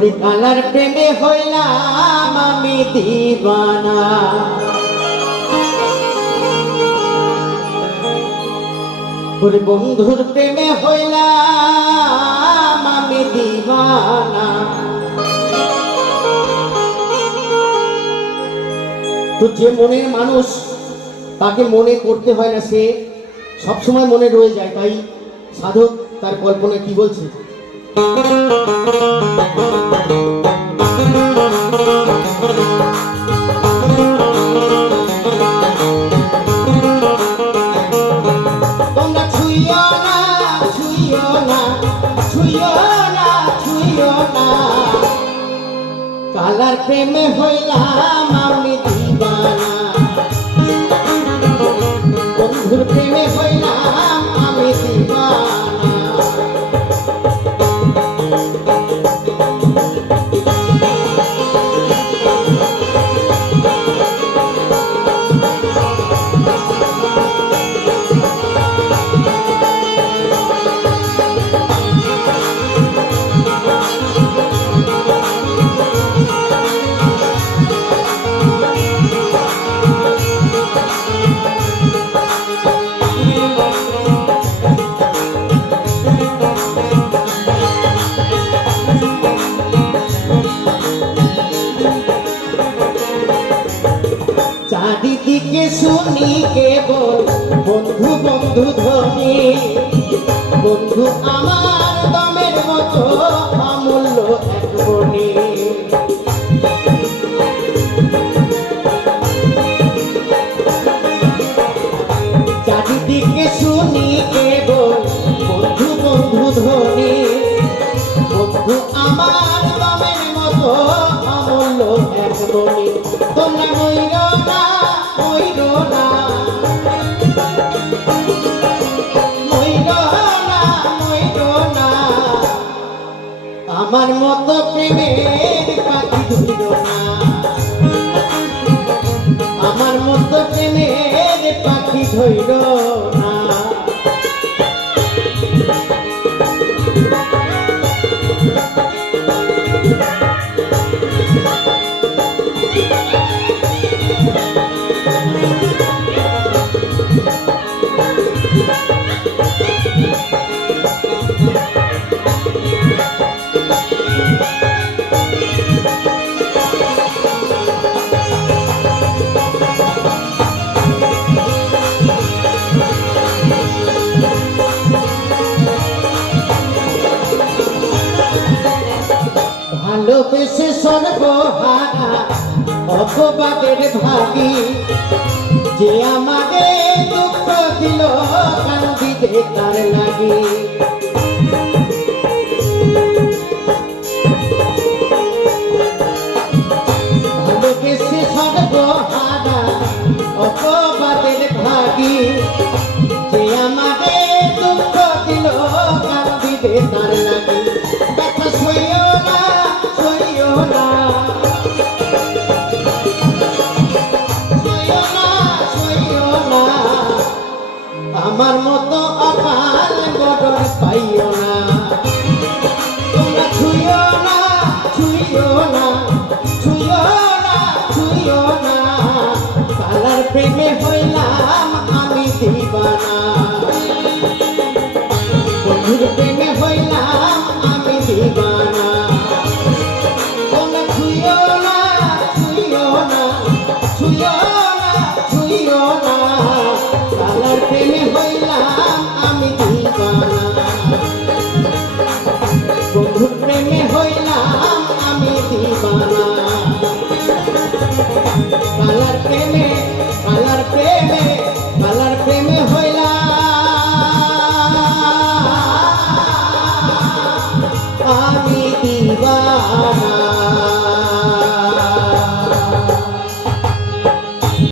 ওরে কালার প্রেমে হইলাম আমি দিবানা, ওরে বন্ধুর প্রেমে হইলাম আমি দিবানা। তো যে মনের মানুষ তাকে মনে করতে হয় না, সে সবসময় মনে রয়ে যায়। তাই সাধক তার কল্পনা কি বলছে, তোমরা ছুঁইও না ছুঁইও না ছুঁইও না ছুঁইও না, কালার প্রেমে হইলাম আমি দিবানা, বন্ধুর প্রেমে হইলাম আমি দিবানা। চারিদিকে শুনি কেবল বন্ধু বন্ধু ধ্বনি, বন্ধু আমার দমের মতো অমূল্য এক মনি। চারিদিকে শুনি কেবল বন্ধু বন্ধু ধ্বনি, বন্ধু আমার দমের মতো অমূল্য এক মনি। তোমরা মইরো না মইরো না মইরো না মইরো না, আমার মতো প্রেমের পাখি ধইরো না, আমার মতো প্রেমের পাখি ধইরো না। ভালোবেসে সর্বহারা অপবাদের ভাগী, যে আমাকে দুঃখ দিল কান্দিতে তার লাগি।